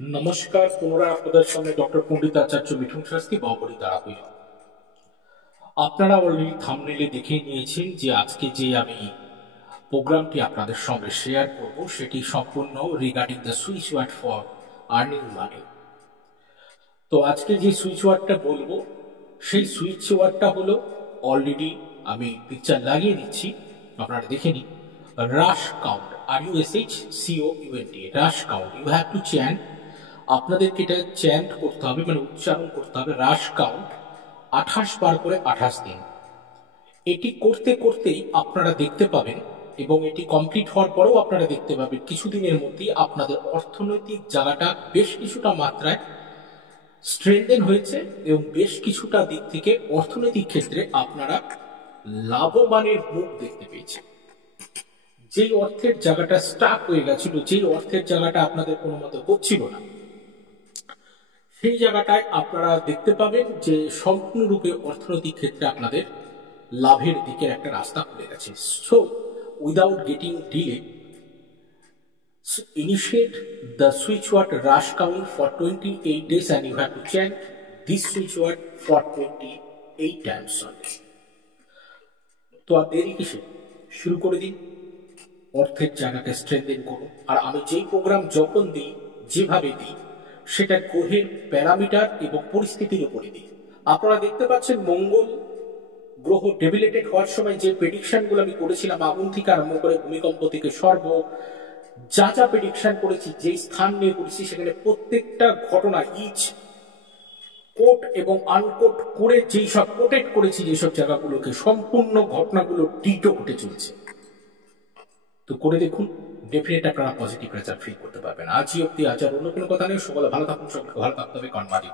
নমস্কার, পুনরায় আপনাদের সামনে ডক্টর পণ্ডিত আচার্য মিঠুন শাস্ত্রী বাহুবলী তারাপীঠ। আপনারা অলরেডি থাম্বনেইলে দেখে নিয়েছেন যে আজকে যে আমি প্রোগ্রামটি আপনাদের সঙ্গে শেয়ার করব সেটি সম্পূর্ণ regarding the switch word for earning money. তো আজকে যে সুইচ ওয়ার্ডটা বলবো সেই সুইচ ওয়ার্ডটা হলো, অলরেডি আমি পিকচার লাগিয়ে দিচ্ছি, আপনারা দেখে নিন। Rush count, RUSHCOUNT, rush count. You have to chant, আপনাদেরকে এটা চ্যান্ট করতে হবে, মানে উচ্চারণ করতে হবে। রাশ কাউন্ট 28 বার করে 28 দিন। এটি করতে করতেই আপনারা দেখতে পাবেন, এবং এটি কমপ্লিট হওয়ার পরেও আপনারা দেখতে পাবেন কিছুদিনের মধ্যেই আপনাদের অর্থনৈতিক জায়গাটা বেশ কিছুটা মাত্রায় স্ট্রেনদেন হয়েছে, এবং বেশ কিছুটা দিক থেকে অর্থনৈতিক ক্ষেত্রে আপনারা লাভবানের মুখ দেখতে পেয়েছেন। যেই অর্থের জায়গাটা স্টাক হয়ে গেছিল, যেই অর্থের জায়গাটা আপনাদের কোনো মতে হচ্ছিল না, সেই জায়গাটায় আপনারা দেখতে পাবেন যে সম্পূর্ণরূপে অর্থনৈতিক ক্ষেত্রে আপনাদের লাভের দিকে একটা রাস্তা খুলে গেছে। So without getting delay, initiate the switch word rush count for 28 days and you have to chant this switch word for 28 times only. তো আর দেরি কিসে, শুরু করে দিন। অর্থের জায়গাটা স্ট্রেনথেন করুন। আর আমি যেই প্রোগ্রাম যখন দিই, যেভাবে দিই, সেটা গ্রহের প্যারামিটার এবং পরিস্থিতির উপরে দিই। আপনারা দেখতে পাচ্ছেন মঙ্গল গ্রহ ডেবিলেটেড হওয়ার সময় যে প্রেডিকশন গুলো আমি করেছিলাম, আগুন থেকে আরম্ভ করে ভূমিকম্প থেকে যা যা প্রেডিকশন করেছি, যেই স্থান নিয়ে করেছি, সেখানে প্রত্যেকটা ঘটনা ইচ কোট এবং আনকোট করে যেই সব কোটেড করেছি, যেসব জায়গাগুলোকে, সম্পূর্ণ ঘটনাগুলো ডিটো ঘটে চলছে। তো করে দেখুন, ডেফিনেট আপনারা পজিটিভ রেজাল্ট ফিল করতে পারবেন। আজই অব্দি, আজ আর অন্য কোনো কথা নেই। সকলে ভালো থাকুন, সকলকে ভালো থাকতে হবে। কর্মাদি